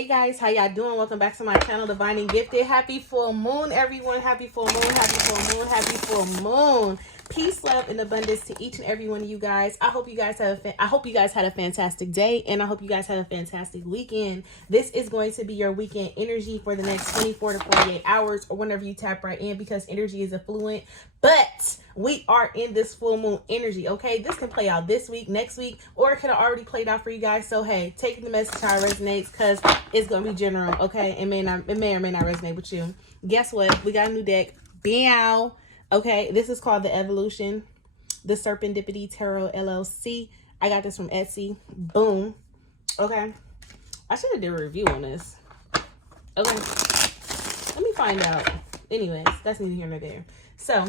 Hey guys, how y'all doing? Welcome back to my channel, Divine and Gifted. Happy full moon, everyone. Happy full moon, happy full moon, happy full moon. Peace, love, and abundance to each and every one of you guys. I hope you guys had a fantastic day, and I hope you guys had a fantastic weekend. This is going to be your weekend energy for the next 24 to 48 hours, or whenever you tap right in, because energy is affluent. But we are in this full moon energy, okay? This can play out this week, next week, or it could have already played out for you guys. So hey, take the message how it resonates, because it's gonna be general, okay? It may or may not resonate with you. Guess what? We got a new deck. Meow. Okay, this is called the Evolution, the Serendipity Tarot LLC. I got this from Etsy. Boom. Okay. I should have did a review on this. Okay. Let me find out. Anyways, that's neither here nor there. So,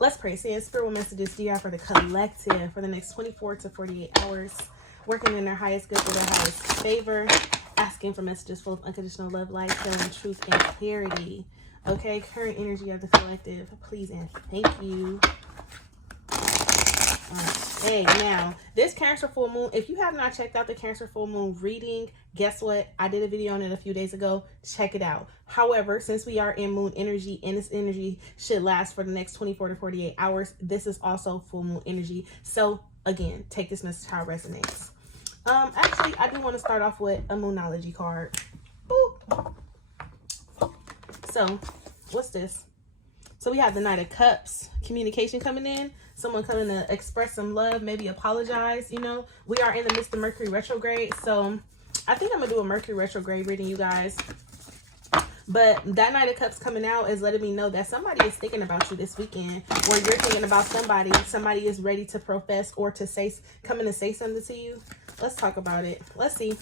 let's pray. Saying spiritual messages do you have for the collective for the next 24 to 48 hours. Working in their highest good for their highest favor. Asking for messages full of unconditional love, light, healing, truth, and clarity. Okay, current energy of the collective, please and thank you. Okay, now this Cancer full moon, if you have not checked out the Cancer full moon reading, guess what? I did a video on it a few days ago. Check it out. However, since we are in moon energy and this energy should last for the next 24 to 48 hours, this is also full moon energy. So again, take this message how it resonates. Actually, I do want to start off with a Moonology card. Boop. So, what's this? So we have the Knight of Cups, communication coming in, someone coming to express some love, maybe apologize, you know. We are in the midst of Mercury retrograde, so I think I'm going to do a Mercury retrograde reading, you guys. But that Knight of Cups coming out is letting me know that somebody is thinking about you this weekend, or you're thinking about somebody. Somebody is ready to profess or to say, coming to say something to you. Let's talk about it. Let's see.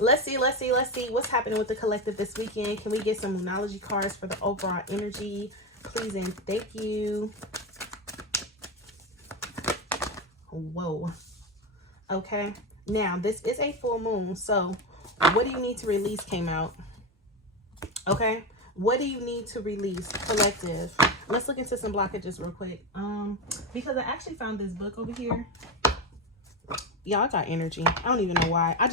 Let's see what's happening with the collective this weekend. Can we get some Moonology cards for the overall energy, please and thank you. Whoa. Okay, now this is a full moon, so what do you need to release came out. Okay, what do you need to release, collective? Let's look into some blockages real quick, because I actually found this book over here. Y'all got energy. I don't even know why. I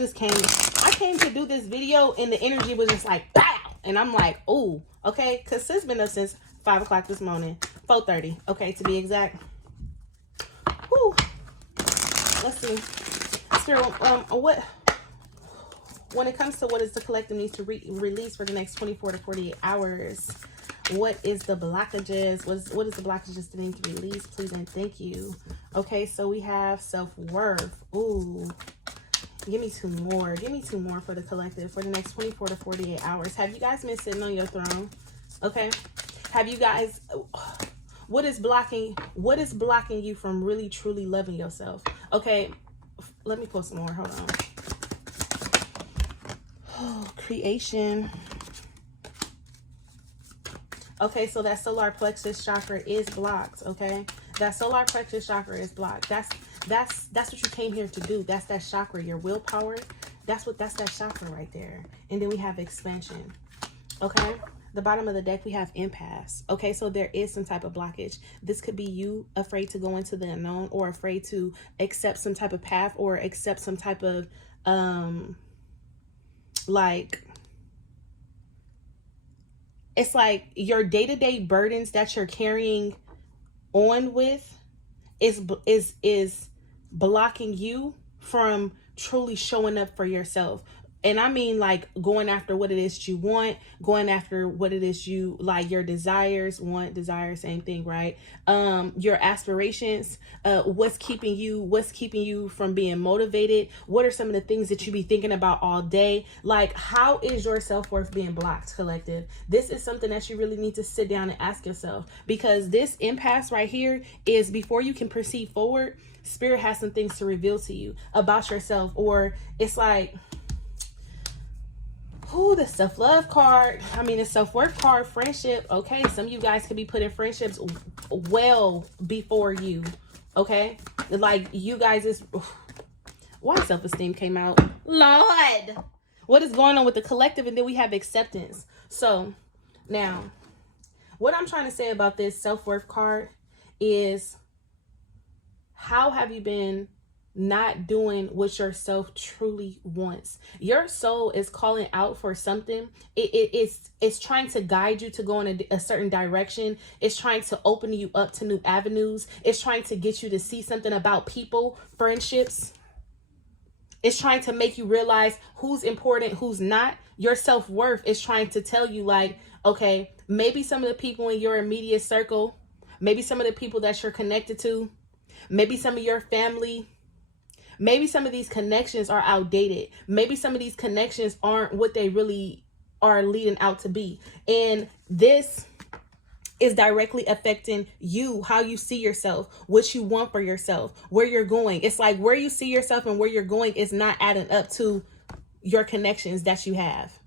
came to do this video and the energy was just like, bow. And I'm like, oh, okay. Because sis been up since 5 o'clock this morning. 4:30. Okay, to be exact. Whew. Let's see. Spirit, when it comes to what is the collective needs to release for the next 24 to 48 hours, what is the blockages? What is the blockages that need to release, please and thank you. Okay, so we have self-worth. Ooh, give me two more. Give me two more for the collective for the next 24 to 48 hours. Have you guys been sitting on your throne? Okay, have you guys, what is blocking you from really truly loving yourself? Okay, let me pull some more. Hold on. Oh, creation. Okay, so that solar plexus chakra is blocked, okay? That solar plexus chakra is blocked. That's what you came here to do. That's that chakra, your willpower. That's that chakra right there. And then we have expansion. Okay? The bottom of the deck, we have impasse. Okay, so there is some type of blockage. This could be you afraid to go into the unknown, or afraid to accept some type of path, or accept some type of it's like your day-to-day burdens that you're carrying on with is blocking you from truly showing up for yourself. And I mean, like, going after what it is you want, going after what it is you like, your desires, same thing, right? Your aspirations, what's keeping you from being motivated? What are some of the things that you be thinking about all day? Like, how is your self-worth being blocked, collective? This is something that you really need to sit down and ask yourself, because this impasse right here is before you can proceed forward. Spirit has some things to reveal to you about yourself, or it's like, ooh, the self-love card. I mean, the self-worth card, friendship. Okay, some of you guys could be putting friendships well before you. Okay, like you guys is. Why self-esteem came out? Lord, what is going on with the collective? And then we have acceptance. So now, what I'm trying to say about this self-worth card is, how have you been not doing what your self truly wants. Your soul is calling out for something. It's trying to guide you to go in a certain direction. It's trying to open you up to new avenues. It's trying to get you to see something about people, friendships. It's trying to make you realize who's important, who's not. Your self-worth is trying to tell you, like, okay, maybe some of the people in your immediate circle, maybe some of the people that you're connected to, maybe some of your family, maybe some of these connections are outdated. Maybe some of these connections aren't what they really are leading out to be. And this is directly affecting you, how you see yourself, what you want for yourself, where you're going. It's like where you see yourself and where you're going is not adding up to your connections that you have.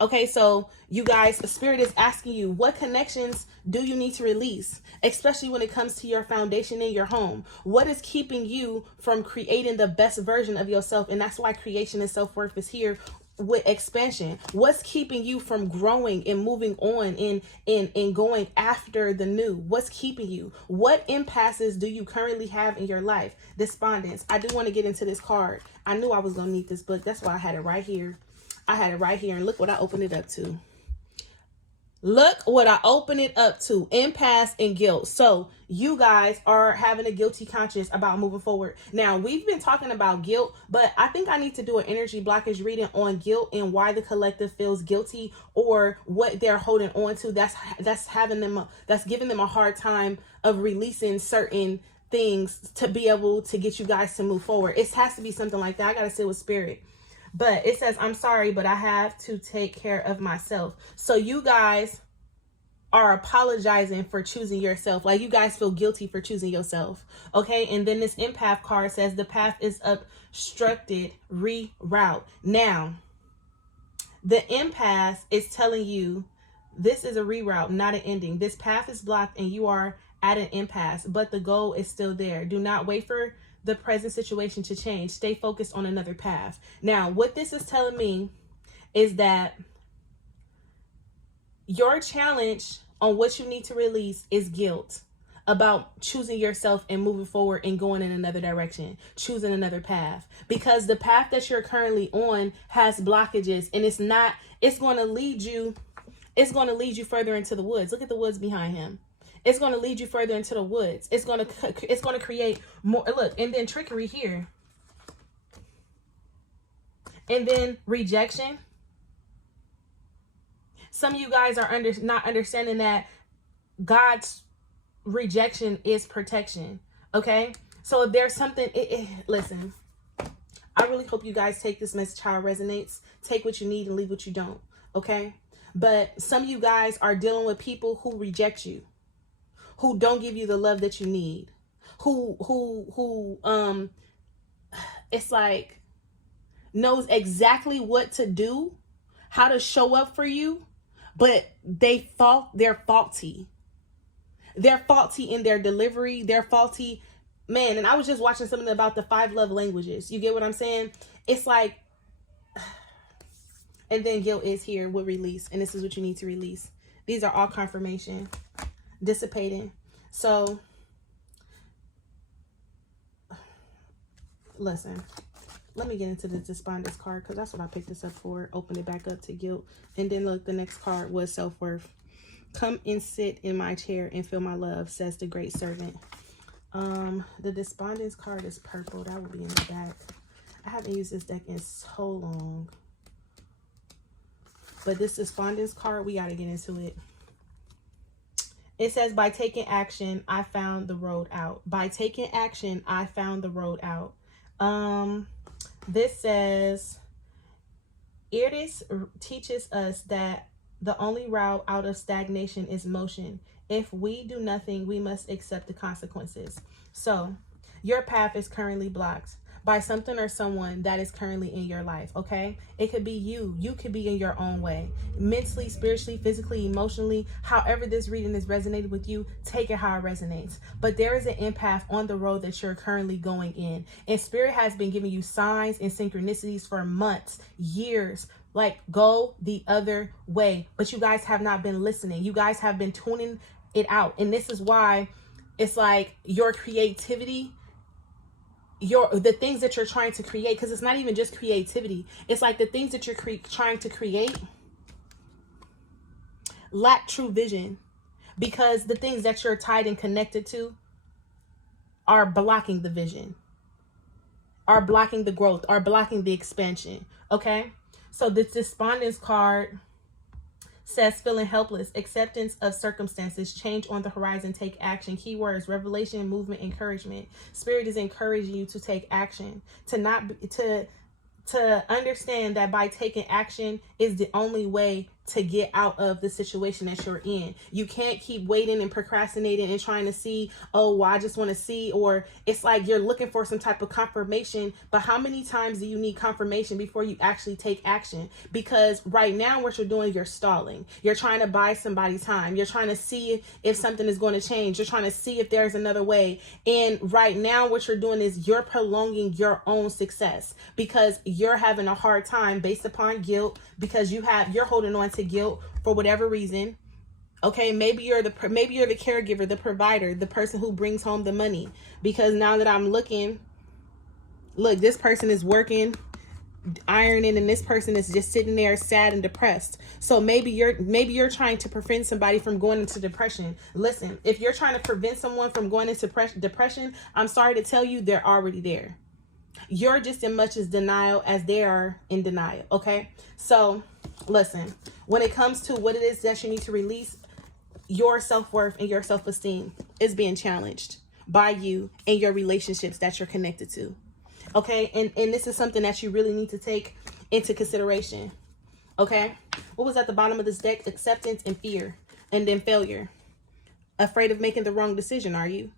Okay, so you guys, the Spirit is asking you, what connections do you need to release, especially when it comes to your foundation in your home? What is keeping you from creating the best version of yourself? And that's why creation and self-worth is here with expansion. What's keeping you from growing and moving on and going after the new? What's keeping you? What impasses do you currently have in your life? Despondence. I do want to get into this card. I knew I was going to need this book. That's why I had it right here. I had it right here, and look what I opened it up to. Look what I opened it up to. Impasse and guilt. So you guys are having a guilty conscience about moving forward. Now, we've been talking about guilt, but I think I need to do an energy blockage reading on guilt and why the collective feels guilty, or what they're holding on to that's giving them a hard time of releasing certain things to be able to get you guys to move forward. It has to be something like that. I got to sit with Spirit. But it says, I'm sorry, but I have to take care of myself. So you guys are apologizing for choosing yourself. Like, you guys feel guilty for choosing yourself. Okay. And then this empath card says the path is obstructed, reroute. Now, the empath is telling you this is a reroute, not an ending. This path is blocked and you are at an impasse, but the goal is still there. Do not wait for the present situation to change. Stay focused on another path. Now, what this is telling me is that your challenge on what you need to release is guilt about choosing yourself and moving forward and going in another direction, choosing another path, because the path that you're currently on has blockages, and it's going to lead you further into the woods. Look at the woods behind him. It's going to lead you further into the woods. It's going to create more. Look, and then trickery here. And then rejection. Some of you guys are not understanding that God's rejection is protection. Okay? So if there's something, listen, I really hope you guys take this message how it resonates. Take what you need and leave what you don't. Okay? But some of you guys are dealing with people who reject you, who don't give you the love that you need, who it's like knows exactly what to do, how to show up for you, but they're faulty. They're faulty in their delivery. They're faulty, man. And I was just watching something about the 5 love languages. You get what I'm saying? It's like, and then guilt is here with release, and this is what you need to release. These are all confirmation. Dissipating. So listen, let me get into the despondence card, because that's what I picked this up for. Open it back up to guilt. And then look, the next card was self-worth. Come and sit in my chair and feel my love, says the great servant. The despondence card is purple. That will be in the back. I haven't used this deck in so long, but this despondence card, we got to get into it. It says, by taking action, I found the road out. By taking action, I found the road out. This says, Iris teaches us that the only route out of stagnation is motion. If we do nothing, we must accept the consequences. So your path is currently blocked by something or someone that is currently in your life, okay? It could be you. You could be in your own way. Mentally, spiritually, physically, emotionally, however this reading is resonated with you, take it how it resonates. But there is an empath on the road that you're currently going in. And Spirit has been giving you signs and synchronicities for months, years, like go the other way. But you guys have not been listening. You guys have been tuning it out. And this is why it's like your creativity, the things that you're trying to create, because it's not even just creativity. It's like the things that you're trying to create lack true vision, because the things that you're tied and connected to are blocking the vision, are blocking the growth, are blocking the expansion. Okay, so this despondence card says feeling helpless, acceptance of circumstances, change on the horizon, take action. Keywords: revelation, movement, encouragement. Spirit is encouraging you to take action, to not to understand that by taking action is the only way to get out of the situation that you're in. You can't keep waiting and procrastinating and trying to see, oh, well, I just want to see, or it's like you're looking for some type of confirmation. But how many times do you need confirmation before you actually take action? Because right now what you're doing, you're stalling. You're trying to buy somebody time. You're trying to see if something is going to change. You're trying to see if there's another way. And right now what you're doing is you're prolonging your own success, because you're having a hard time based upon guilt, because you're holding on to guilt for whatever reason. Okay, maybe you're the caregiver, the provider, the person who brings home the money. Because now that I'm looking, look, this person is working, ironing, and this person is just sitting there sad and depressed. So maybe you're trying to prevent somebody from going into depression. Listen, if you're trying to prevent someone from going into depression, I'm sorry to tell you, they're already there. You're just in much as denial as they are in denial. Okay, so listen, when it comes to what it is that you need to release, your self-worth and your self-esteem is being challenged by you and your relationships that you're connected to. Okay, and this is something that you really need to take into consideration. Okay, what was at the bottom of this deck? Acceptance and fear, and then failure. Afraid of making the wrong decision, are you?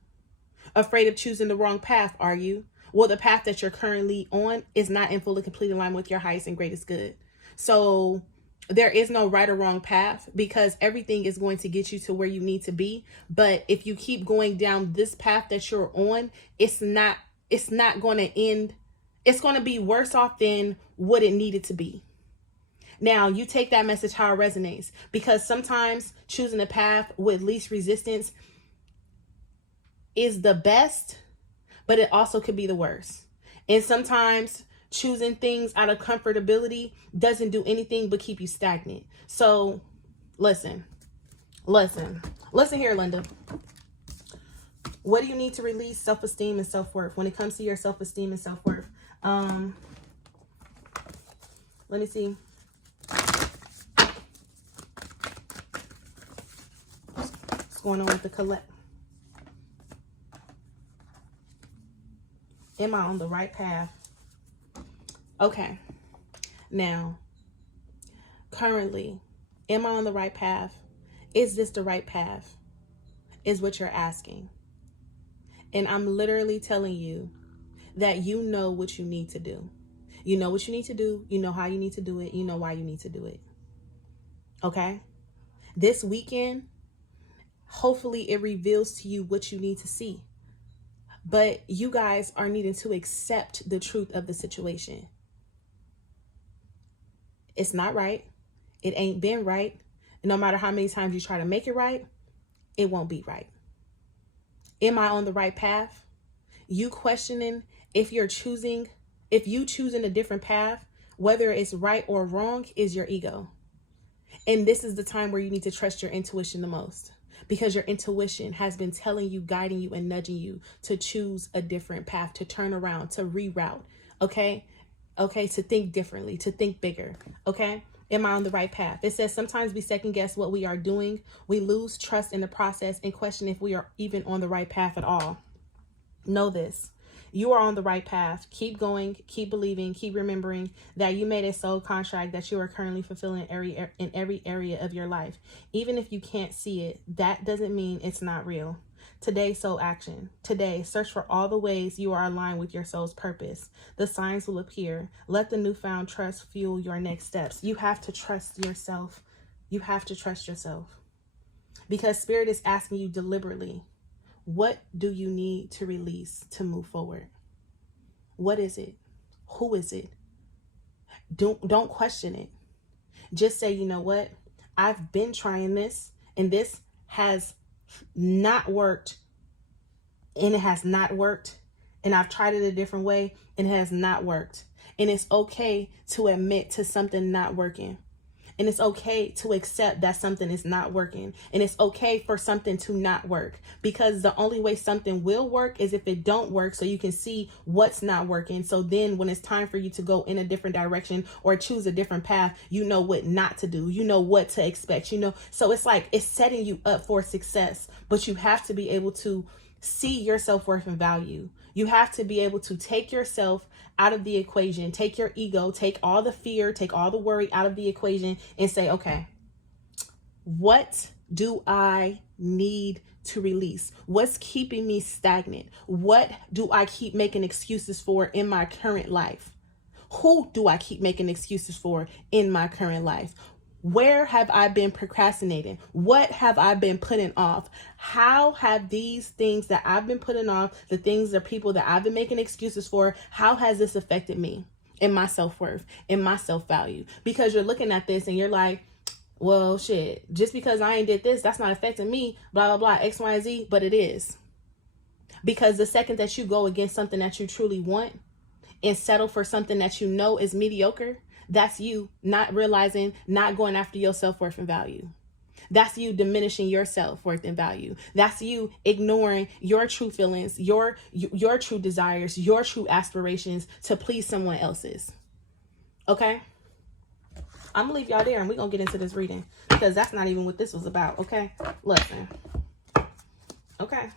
Afraid of choosing the wrong path, are you? Well, the path that you're currently on is not in full and complete alignment with your highest and greatest good. So there is no right or wrong path, because everything is going to get you to where you need to be. But if you keep going down this path that you're on, it's not going to end. It's going to be worse off than what it needed to be. Now, you take that message how it resonates, because sometimes choosing the path with least resistance is the best, but it also could be the worst. And sometimes choosing things out of comfortability doesn't do anything but keep you stagnant. So listen here, Linda. What do you need to release? Self-esteem and self-worth. When it comes to your self-esteem and self-worth, let me see. What's going on with the collect? Am I on the right path? Okay. Now, currently, am I on the right path? Is this the right path? Is what you're asking. And I'm literally telling you that you know what you need to do. You know what you need to do. You know how you need to do it. You know why you need to do it. Okay? This weekend, hopefully it reveals to you what you need to see. But you guys are needing to accept the truth of the situation. It's not right. It ain't been right. And no matter how many times you try to make it right, it won't be right. Am I on the right path? You questioning if you choosing a different path, whether it's right or wrong, is your ego. And this is the time where you need to trust your intuition the most. Because your intuition has been telling you, guiding you, and nudging you to choose a different path, to turn around, to reroute, okay? Okay, to think differently, to think bigger, okay? Am I on the right path? It says sometimes we second guess what we are doing. We lose trust in the process and question if we are even on the right path at all. Know this. You are on the right path. Keep going, keep believing, keep remembering that you made a soul contract that you are currently fulfilling in every area of your life. Even if you can't see it, that doesn't mean it's not real. Today, soul action. Today, search for all the ways you are aligned with your soul's purpose. The signs will appear. Let the newfound trust fuel your next steps. You have to trust yourself. You have to trust yourself. Because Spirit is asking you deliberately, what do you need to release to move forward? What is it? Who is it? Don't question it. Just say, you know what? I've been trying this, and this has not worked, and it has not worked, and I've tried it a different way and it has not worked. And it's okay to admit to something not working. And it's okay to accept that something is not working. And it's okay for something to not work, because the only way something will work is if it don't work, so you can see what's not working. So then when it's time for you to go in a different direction or choose a different path, you know what not to do. You know what to expect, you know. So it's like it's setting you up for success, but you have to be able to see your self-worth and value. You have to be able to take yourself out of the equation, take your ego, take all the fear, take all the worry out of the equation and say, okay, what do I need to release? What's keeping me stagnant? What do I keep making excuses for in my current life? Who do I keep making excuses for in my current life? Where have I been procrastinating? What have I been putting off? How have these things that I've been putting off, the things, the people that I've been making excuses for, how has this affected me in my self-worth, in my self-value? Because you're looking at this and you're like, well, shit, just because I ain't did this, that's not affecting me, blah, blah, blah, X, Y, and Z, but it is. Because the second that you go against something that you truly want and settle for something that you know is mediocre, that's you not realizing, not going after your self-worth and value. That's you diminishing your self-worth and value. That's you ignoring your true feelings, your true desires, your true aspirations to please someone else's. Okay? I'm gonna leave y'all there and we're gonna get into this reading, because that's not even what this was about. Okay? Listen. Okay.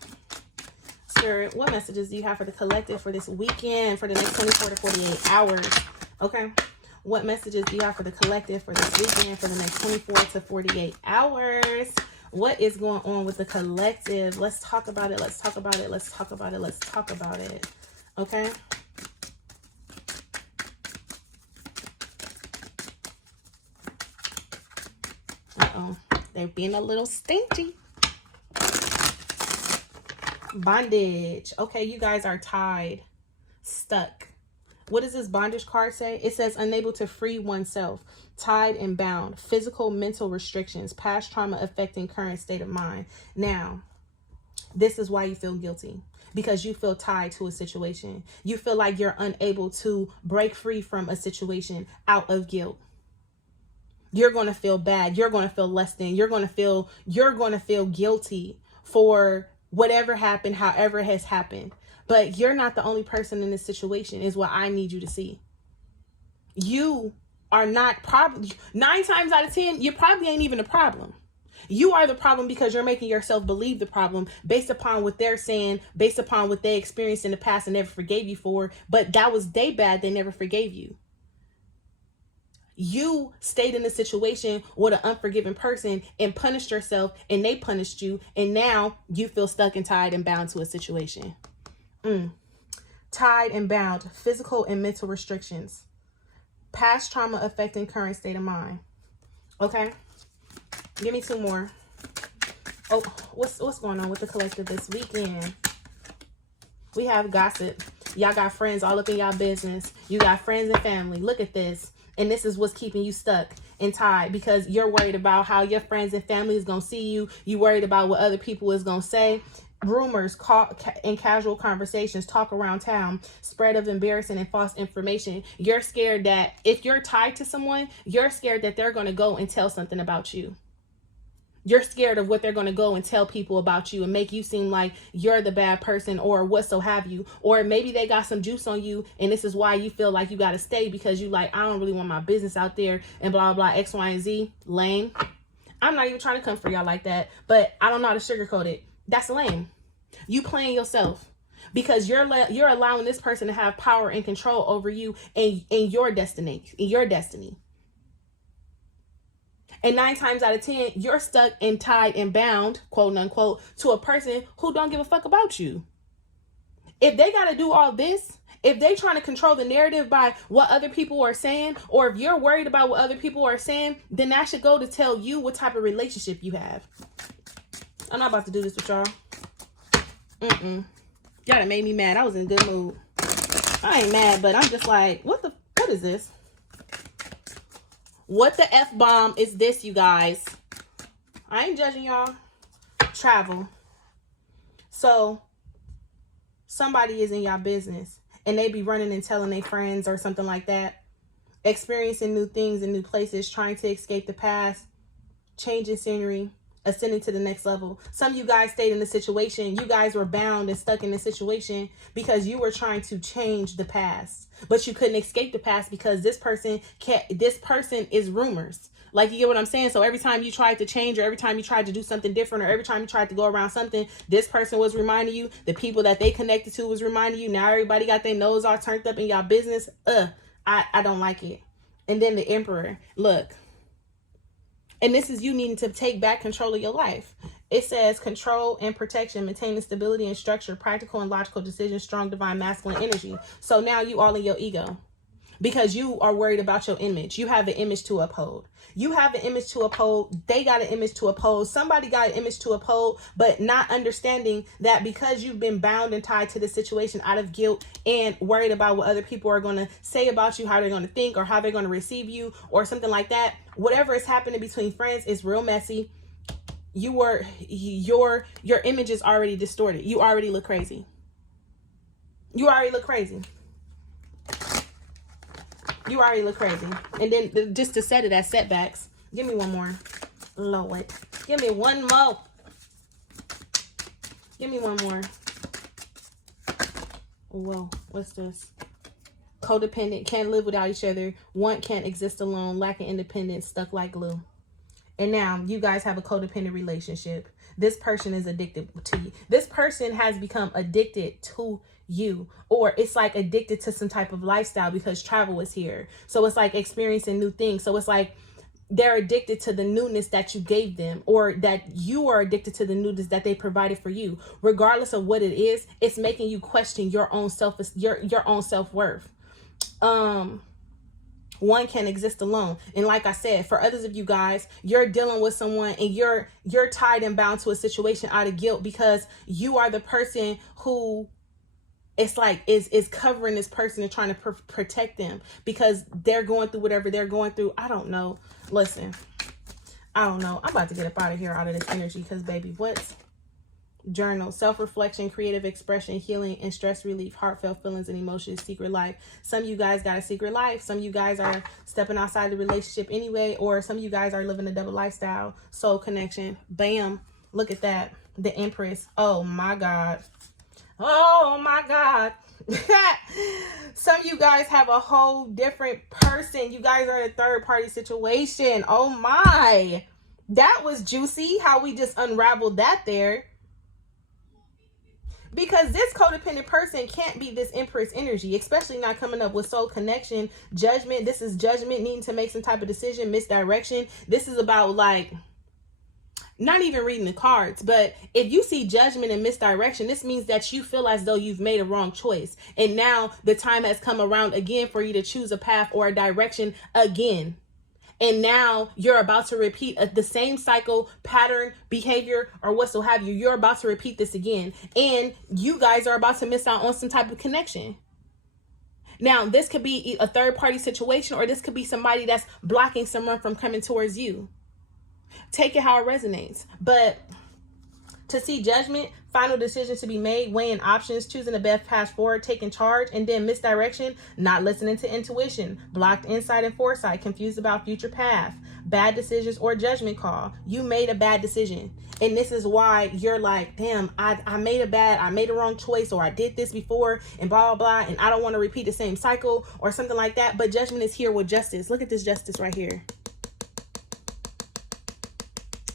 Spirit, what messages do you have for the collective for this weekend, for the next 24 to 48 hours? Okay? What messages do you have for the collective for this weekend, for the next 24 to 48 hours? What is going on with the collective? Let's talk about it. Let's talk about it. Let's talk about it. Let's talk about it. Okay. Uh-oh. They're being a little stingy. Bondage. Okay, you guys are tied, stuck. What does this bondage card say? It says unable to free oneself, tied and bound, physical, mental restrictions, past trauma affecting current state of mind. Now, this is why you feel guilty, because you feel tied to a situation. You feel like you're unable to break free from a situation out of guilt. You're going to feel bad. You're going to feel less than. You're going to feel guilty for whatever happened, however it has happened. But you're not the only person in this situation, is what I need you to see. You are not probably 9 times out of 10, you probably ain't even a problem. You are the problem because you're making yourself believe the problem based upon what they're saying, based upon what they experienced in the past and never forgave you for. But that was they bad. They never forgave you. You stayed in a situation with an unforgiving person and punished yourself, and they punished you. And now you feel stuck and tied and bound to a situation. Tied and bound, physical and mental restrictions, past trauma affecting current state of mind. Okay, give me 2 more. Oh, what's going on with the collective this weekend? We have gossip. Y'all got friends all up in y'all business. You got friends and family. Look at this. And this is what's keeping you stuck and tied, because you're worried about how your friends and family is going to see you. You worried about what other people is going to say. Rumors and casual conversations, talk around town, spread of embarrassing and false information. You're scared that if you're tied to someone, you're scared that they're going to go and tell something about you. You're scared of what they're going to go and tell people about you and make you seem like you're the bad person or what so have you. Or maybe they got some juice on you and this is why you feel like you got to stay, because you like, I don't really want my business out there and blah, blah, X, Y, and Z. Lame. I'm not even trying to come for y'all like that, but I don't know how to sugarcoat it. That's lame. You playing yourself, because you're allowing this person to have power and control over you and your destiny, And 9 times out of 10, you're stuck and tied and bound, quote unquote, to a person who don't give a fuck about you. If they got to do all this, if they trying to control the narrative by what other people are saying, or if you're worried about what other people are saying, then that should go to tell you what type of relationship you have. I'm not about to do this with y'all. Y'all done made me mad. I was in a good mood. I ain't mad, but I'm just like, what is this? What the F-bomb is this, you guys? I ain't judging y'all. Travel. So somebody is in your business and they be running and telling their friends or something like that, experiencing new things in new places, trying to escape the past, changing scenery, ascending to the next level. Some of you guys stayed in the situation. You guys were bound and stuck in the situation because you were trying to change the past, but you couldn't escape the past because this person is rumors. Like, you get what I'm saying? So every time you tried to change, or every time you tried to do something different, or every time you tried to go around something, this person was reminding you, the people that they connected to was reminding you. Now everybody got their nose all turned up in y'all business. I don't like it. And then the Emperor, look. And this is you needing to take back control of your life. It says control and protection, maintaining stability and structure, practical and logical decisions, strong divine masculine energy. So now you all in your ego because you are worried about your image. You have an image to uphold. You have an image to uphold. They got an image to uphold. Somebody got an image to uphold, but not understanding that because you've been bound and tied to the situation out of guilt and worried about what other people are going to say about you, how they're going to think, or how they're going to receive you, or something like that. Whatever is happening between friends is real messy. Your image is already distorted. You already look crazy. You already look crazy. You already look crazy. And then just to set it as setbacks, give me one more. Lord, give me one more. Give me one more. Whoa, what's this? Codependent, can't live without each other. Want, can't exist alone. Lacking independence, stuck like glue. And now you guys have a codependent relationship. This person is addicted to you. This person has become addicted to you, or it's like addicted to some type of lifestyle because travel is here. So it's like experiencing new things. So it's like they're addicted to the newness that you gave them, or that you are addicted to the newness that they provided for you. Regardless of what it is, it's making you question your own self-worth. One can exist alone. And like I said, for others of you guys, you're dealing with someone and you're tied and bound to a situation out of guilt because you are the person who it's like is covering this person and trying to protect them because they're going through whatever they're going through. I don't know. Listen, I don't know. I'm about to get up out of here, out of this energy, because baby, what's journal, self-reflection, creative expression, healing and stress relief, heartfelt feelings and emotions, secret life. Some of you guys got a secret life. Some of you guys are stepping outside the relationship anyway, or some of you guys are living a double lifestyle. Soul connection. Bam. Look at that. The Empress. Oh my God. Oh my God. Some of you guys have a whole different person. You guys are in a third party situation. Oh my. That was juicy how we just unraveled that there. Because this codependent person can't be this Empress energy, especially not coming up with soul connection, judgment. This is judgment, needing to make some type of decision, misdirection. This is about like, not even reading the cards, but if you see judgment and misdirection, this means that you feel as though you've made a wrong choice. And now the time has come around again for you to choose a path or a direction again. And now you're about to repeat the same cycle, pattern, behavior, or what so have you. You're about to repeat this again. And you guys are about to miss out on some type of connection. Now, this could be a third party situation, or this could be somebody that's blocking someone from coming towards you. Take it how it resonates. But to see judgment, final decisions to be made, weighing options, choosing the best path forward, taking charge, and then misdirection, not listening to intuition, blocked insight and foresight, confused about future path, bad decisions or judgment call. You made a bad decision. And this is why you're like, damn, I made a wrong choice, or I did this before and blah, blah, blah. And I don't want to repeat the same cycle or something like that. But judgment is here with justice. Look at this justice right here.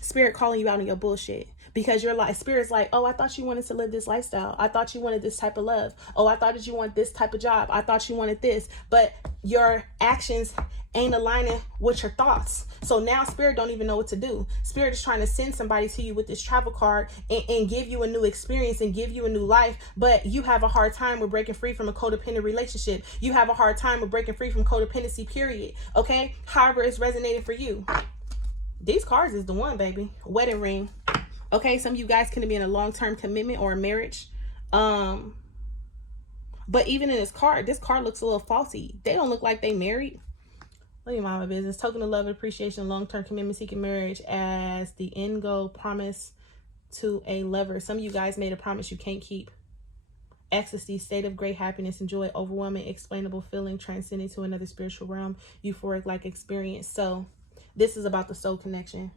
Spirit calling you out on your bullshit. Because you're like, Spirit's like, oh, I thought you wanted to live this lifestyle. I thought you wanted this type of love. Oh, I thought that you want this type of job. I thought you wanted this. But your actions ain't aligning with your thoughts. So now Spirit don't even know what to do. Spirit is trying to send somebody to you with this travel card and give you a new experience and give you a new life. But you have a hard time with breaking free from a codependent relationship. You have a hard time with breaking free from codependency, period. Okay? However, it's resonating for you. These cards is the one, baby. Wedding ring. Okay, some of you guys can be in a long-term commitment or a marriage. But even in this card looks a little falsy. They don't look like they married. Let me mind my business. Token of love and appreciation, long-term commitment, seeking marriage as the end goal, promise to a lover. Some of you guys made a promise you can't keep. ecstasy, state of great happiness and joy, overwhelming, explainable feeling, transcending to another spiritual realm, euphoric like experience. So this is about the soul connection.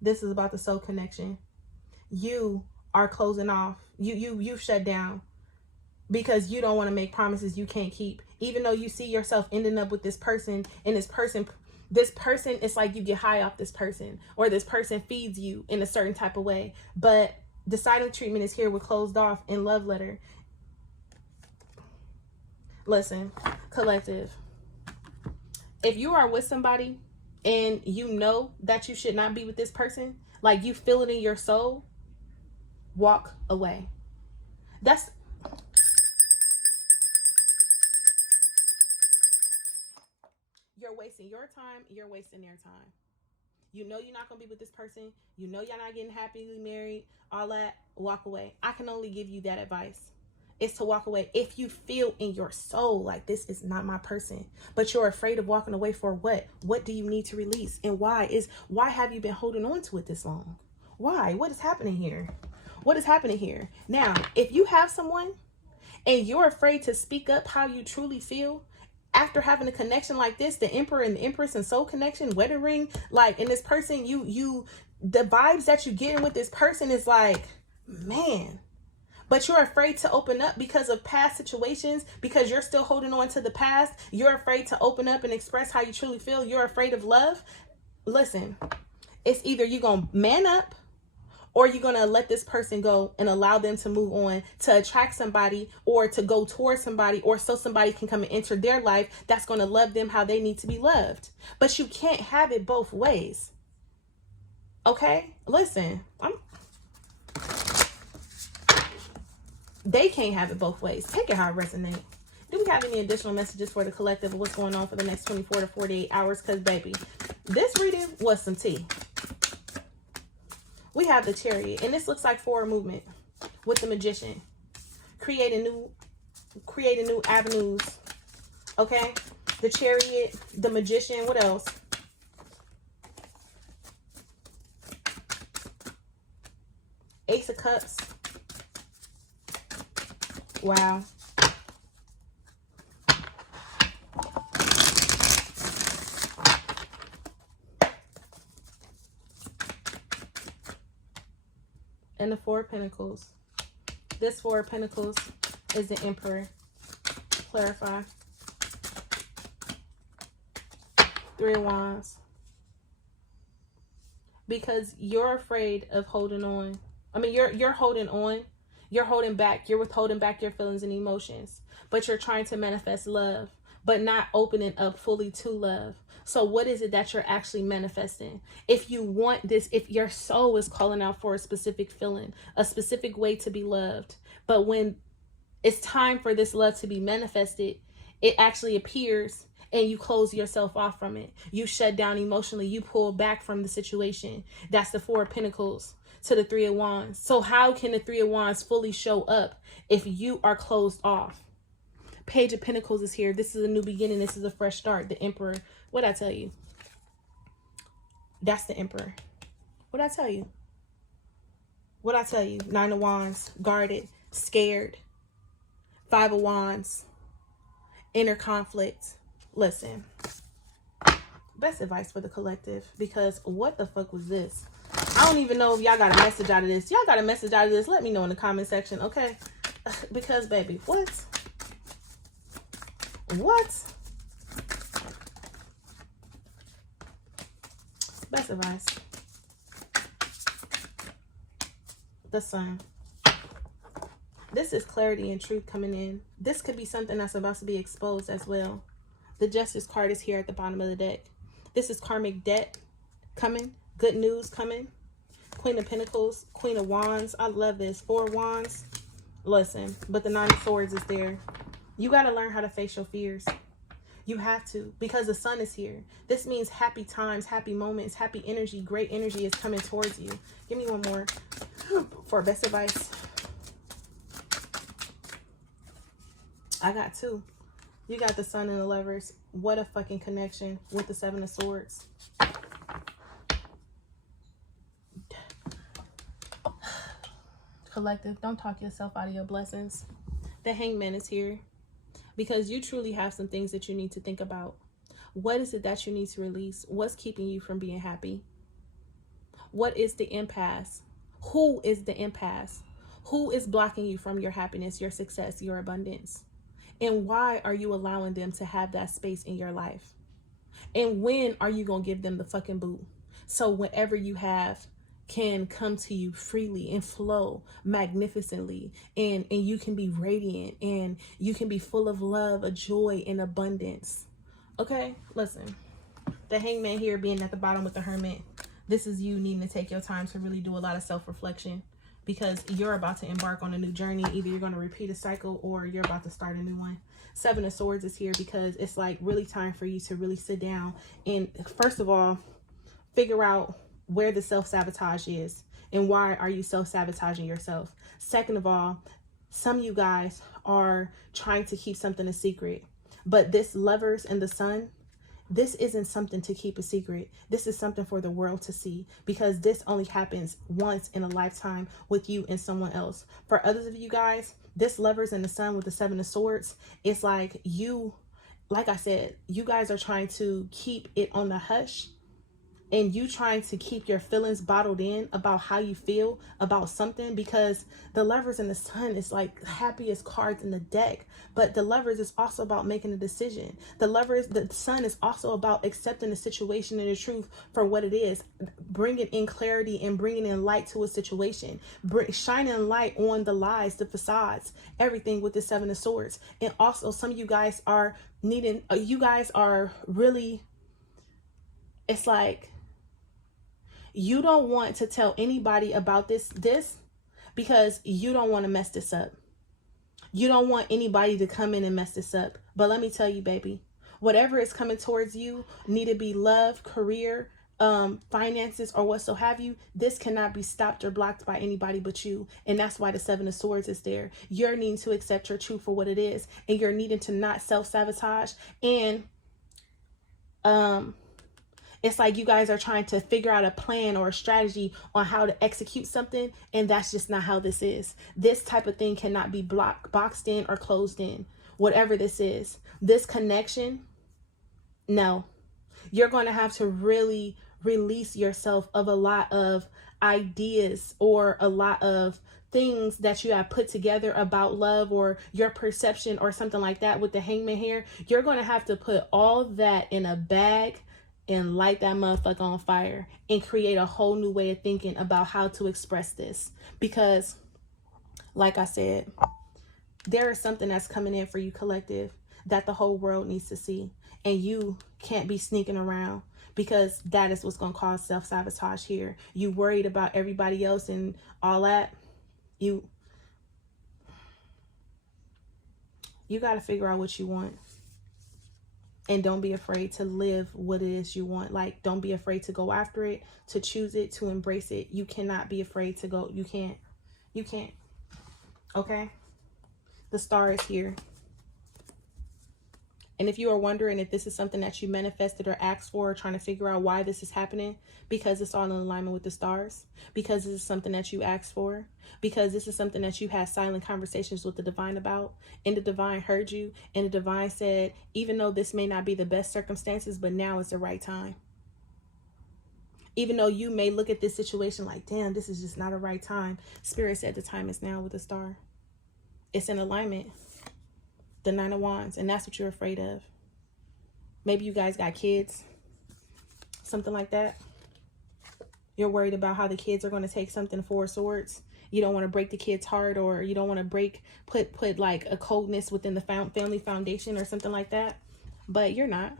This is about the soul connection. You are closing off. You've shut down because you don't want to make promises you can't keep. Even though you see yourself ending up with this person, and this person, it's like you get high off this person, or this person feeds you in a certain type of way. But the silent treatment is here with closed off in love letter. Listen, collective, if you are with somebody and you know that you should not be with this person, like you feel it in your soul, walk away. That's you're wasting your time, you're wasting their time. You know you're not gonna be with this person, you know you're not getting happily married, all that. Walk away. I can only give you that advice. It's to walk away. If you feel in your soul like this is not my person, but you're afraid of walking away, for what do you need to release, and why have you been holding on to it this long? Why? What is happening here? What is happening here? Now, if you have someone and you're afraid to speak up how you truly feel after having a connection like this, the Emperor and the Empress and soul connection, wedding ring, like, and this person, the vibes that you get in with this person is like, man, but you're afraid to open up because of past situations, because you're still holding on to the past. You're afraid to open up and express how you truly feel. You're afraid of love. Listen, it's either you're going to man up, or you're going to let this person go and allow them to move on, to attract somebody, or to go towards somebody, or so somebody can come and enter their life that's going to love them how they need to be loved. But you can't have it both ways. Okay? Listen, they can't have it both ways. Take it how it resonates. Do we have any additional messages for the collective of what's going on for the next 24 to 48 hours? Because, baby, this reading was some tea. We have the Chariot, and this looks like forward movement with the Magician. Creating new avenues. Okay? The Chariot, the Magician, what else? Ace of Cups. Wow. And the Four of Pentacles. This Four of Pentacles is the Emperor. Clarify. Three of Wands. Because you're afraid of holding on. I mean, you're holding on. You're holding back. You're withholding back your feelings and emotions. But you're trying to manifest love, but not opening up fully to love. So what is it that you're actually manifesting? If you want this, if your soul is calling out for a specific feeling, a specific way to be loved, but when it's time for this love to be manifested, it actually appears and you close yourself off from it. You shut down emotionally. You pull back from the situation. That's the Four of Pentacles to the Three of Wands. So how can the Three of Wands fully show up if you are closed off? Page of Pentacles is here. This is a new beginning. This is a fresh start. The Emperor. What'd I tell you? That's the Emperor. What'd I tell you? What'd I tell you? Nine of Wands. Guarded. Scared. Five of Wands. Inner conflict. Listen. Best advice for the collective. Because what the fuck was this? I don't even know if y'all got a message out of this. Y'all got a message out of this? Let me know in the comment section, okay? Because, baby, what? What? Best advice. The Sun. This is clarity and truth coming in. This could be something that's about to be exposed as well. The Justice card is here at the bottom of the deck. This is karmic debt coming. Good news coming. Queen of Pentacles, Queen of Wands. I love this. Four of Wands. Listen, but the Nine of Swords is there. You got to learn how to face your fears. You have to, because the Sun is here. This means happy times, happy moments, happy energy, great energy is coming towards you. Give me one more for best advice. I got two. You got the Sun and the Lovers. What a fucking connection with the Seven of Swords. Collective, don't talk yourself out of your blessings. The Hangman is here because you truly have some things that you need to think about. What is it that you need to release? What's keeping you from being happy? What is the impasse? Who is the impasse? Who is blocking you from your happiness, your success, your abundance? And why are you allowing them to have that space in your life? And when are you going to give them the fucking boot? So whenever you have can come to you freely and flow magnificently, and you can be radiant, and you can be full of love, a joy, and abundance. Okay, listen, the Hangman here being at the bottom with the Hermit, this is you needing to take your time to really do a lot of self-reflection, because you're about to embark on a new journey. Either you're going to repeat a cycle or you're about to start a new one. Seven of Swords is here because it's like really time for you to really sit down and, first of all, figure out where the self-sabotage is and why are you self-sabotaging yourself. Second of all, some of you guys are trying to keep something a secret, but this Lovers and the Sun, this isn't something to keep a secret. This is something for the world to see, because this only happens once in a lifetime with you and someone else. For others of you guys, this Lovers and the Sun with the Seven of Swords, it's like you, like I said, you guys are trying to keep it on the hush, and you trying to keep your feelings bottled in about how you feel about something, because the Lovers and the Sun is like happiest cards in the deck. But the Lovers is also about making a decision. The Sun is also about accepting the situation and the truth for what it is, bringing in clarity and bringing in light to a situation, shining light on the lies, the facades, everything with the Seven of Swords. And also some of you guys are needing, you guys are really, it's like, you don't want to tell anybody about this because you don't want to mess this up. You don't want anybody to come in and mess this up. But let me tell you, baby, whatever is coming towards you, need to be love, career, finances, or what so have you, this cannot be stopped or blocked by anybody but you. And that's why the Seven of Swords is there. You're needing to accept your truth for what it is, and you're needing to not self-sabotage. And it's like you guys are trying to figure out a plan or a strategy on how to execute something, and that's just not how this is. This type of thing cannot be boxed in or closed in. Whatever this is, this connection, no. You're going to have to really release yourself of a lot of ideas or a lot of things that you have put together about love or your perception or something like that with the Hangman here. You're going to have to put all that in a bag and light that motherfucker on fire and create a whole new way of thinking about how to express this. Because, like I said, there is something that's coming in for you, collective, that the whole world needs to see. And you can't be sneaking around, because that is what's going to cause self-sabotage here. You worried about everybody else and all that. You got to figure out what you want. And don't be afraid to live what it is you want. Like, don't be afraid to go after it, to choose it, to embrace it. You cannot be afraid to go. You can't. You can't. Okay? The Star is here. And if you are wondering if this is something that you manifested or asked for, or trying to figure out why this is happening, because it's all in alignment with the stars, because this is something that you asked for, because this is something that you had silent conversations with the divine about, and the divine heard you, and the divine said, even though this may not be the best circumstances, but now is the right time. Even though you may look at this situation like, damn, this is just not a right time, Spirit said the time is now with the Star. It's in alignment. The Nine of Wands, and that's what you're afraid of. Maybe you guys got kids, something like that. You're worried about how the kids are going to take something. Four of Swords. You don't want to break the kid's heart, or you don't want to put like a coldness within the family foundation or something like that. But you're not.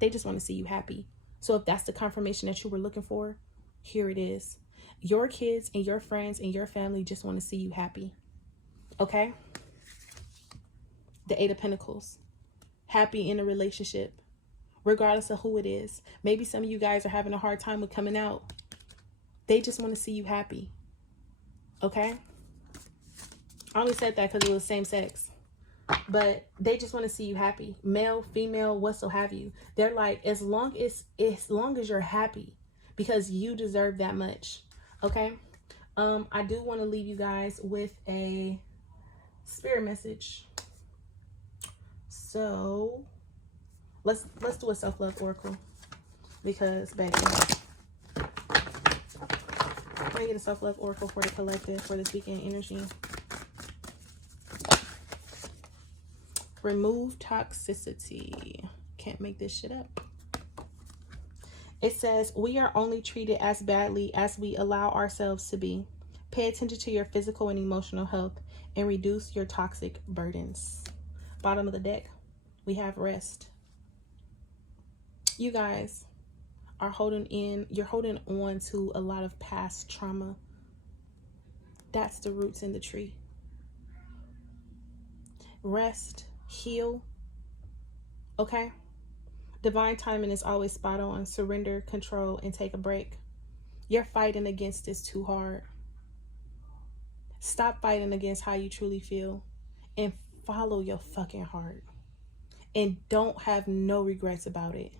They just want to see you happy. So if that's the confirmation that you were looking for, here it is. Your kids and your friends and your family just want to see you happy. Okay? The Eight of Pentacles. Happy in a relationship, regardless of who it is. Maybe some of you guys are having a hard time with coming out. They just want to see you happy. Okay? I only said that because it was same sex. But they just want to see you happy. Male, female, what so have you. They're like, as long as you're happy, because you deserve that much. Okay? I do want to leave you guys with a spirit message. So let's do a self-love oracle, because baby, I'm gonna get a self-love oracle for the collective for this weekend energy. Remove toxicity. Can't make this shit up. It says, we are only treated as badly as we allow ourselves to be. Pay attention to your physical and emotional health and reduce your toxic burdens. Bottom of the deck, we have rest. You guys are you're holding on to a lot of past trauma. That's the roots in the tree. Rest, heal, okay? Divine timing is always spot on. Surrender, control, and take a break. You're fighting against this too hard. Stop fighting against how you truly feel and follow your fucking heart. And don't have no regrets about it.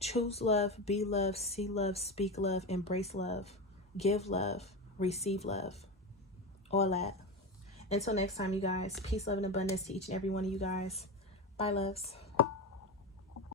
Choose love, be love, see love, speak love, embrace love, give love, receive love. All that. Until next time, you guys. Peace, love, and abundance to each and every one of you guys. Bye, loves.